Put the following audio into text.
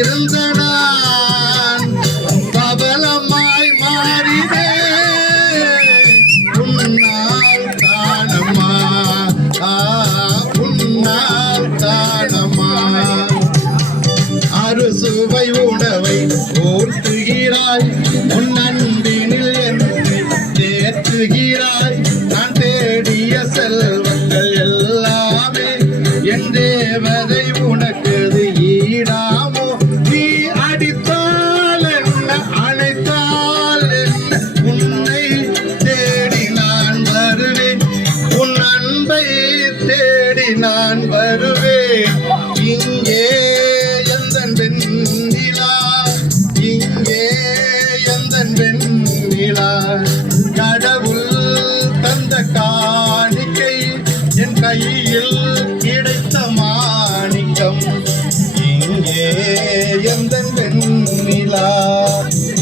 இருந்த நான் பவளமாய் மாறினேன் உன்னால் தானம்மா உன்னால் தானம்மா அறுசுவை உணவை போற்றுகிறாய் உன் அன்பினில் என்னை தேற்றுகிறாய் நான் தேடிய செல்வங்கள் எல்லாமே என் தேவதை உனக்கு ஈடாமோ நீ அடித்தால் என்ன அழைத்தால் என்ன உன்னை தேடி நான் வருவேன் உன் அன்பை தேடி நான் வருவேன் இங்கே எந்தன் வெண்ணிலா இங்கே எந்தன் வெண்ணிலா கடவுள் தந்த காணிக்கை என் கையில்